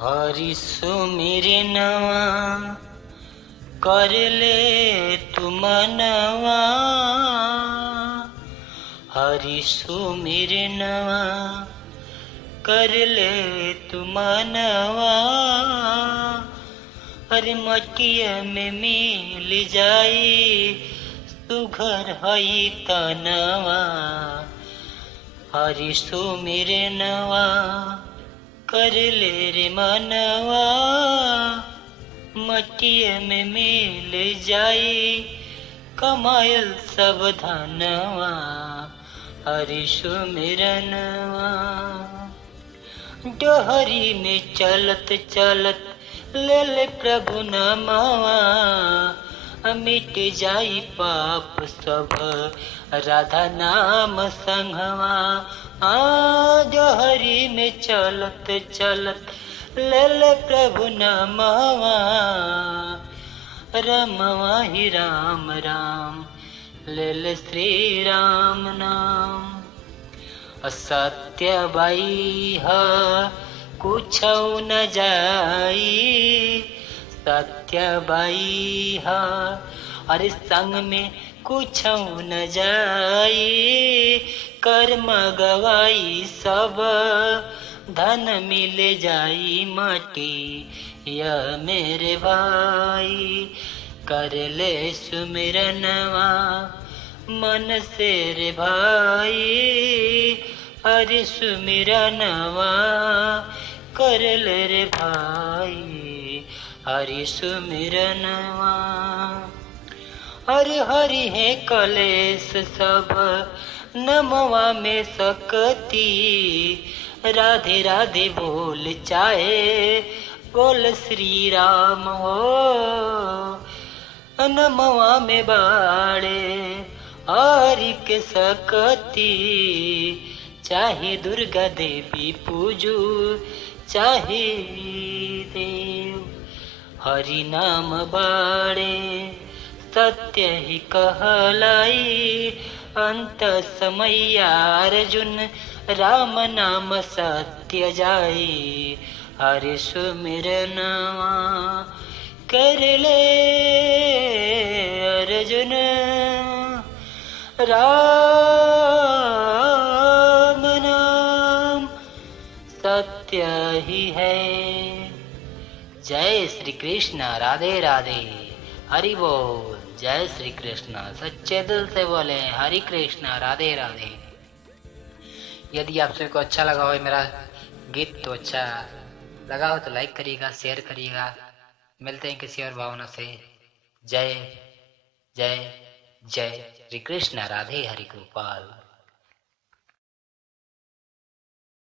हरि सुमिरि नवा कर ले तुम नवा। हरि सुमिरि नवा कर ले तुम नवा। हरि मटिया में मिल जाई सुघर हई तनवा। हरि सुमिरि नवा कर ले रे मनवा। मटिया में मिल जाई कमायल सब धनवा। हरि सुमिरनवा डहरी में चलत चलत ले ले प्रभु नमवा। मिट जाई पाप सब राधा नाम संगवा। डहरी में चलत चलत ले ले प्रभु नमवा। रमवा ही राम राम ले ले श्री राम नाम। असत्य बाई ह कुछ न जाई। सत्य बाई ह अरे संग में कुछ न जाई। कर्म गवाई सब धन मिल जाई माटी यह मेरे भाई। कर ले सुमिरनवा मन से रे भाई। हरि सुमिरनवा कर ले रे भाई। हरि सुमिरनवा हरि हरि है कलेश सब नमवा में सकती। राधे राधे बोल चाहे बोल श्री राम हो। नमवा में बाड़े हरि के सकती। चाहे दुर्गा देवी पूजू चाहे देव। हरि नाम बाड़े सत्य ही कहलाई। अंत समय अर्जुन राम नाम सत्य जाई। हरि सुमिरनवा कर ले अर्जुन राम नाम सत्य ही है। जय श्री कृष्ण। राधे राधे। हरि बोल। जय श्री कृष्ण। सच्चे दिल से बोले हरि कृष्ण राधे राधे। यदि आप सभी को अच्छा लगा हो मेरा गीत तो अच्छा लगा हो तो लाइक करिएगा, शेयर करिएगा। मिलते हैं किसी और भावना से। जय जय जय श्री कृष्ण। राधे हरि गोपाल।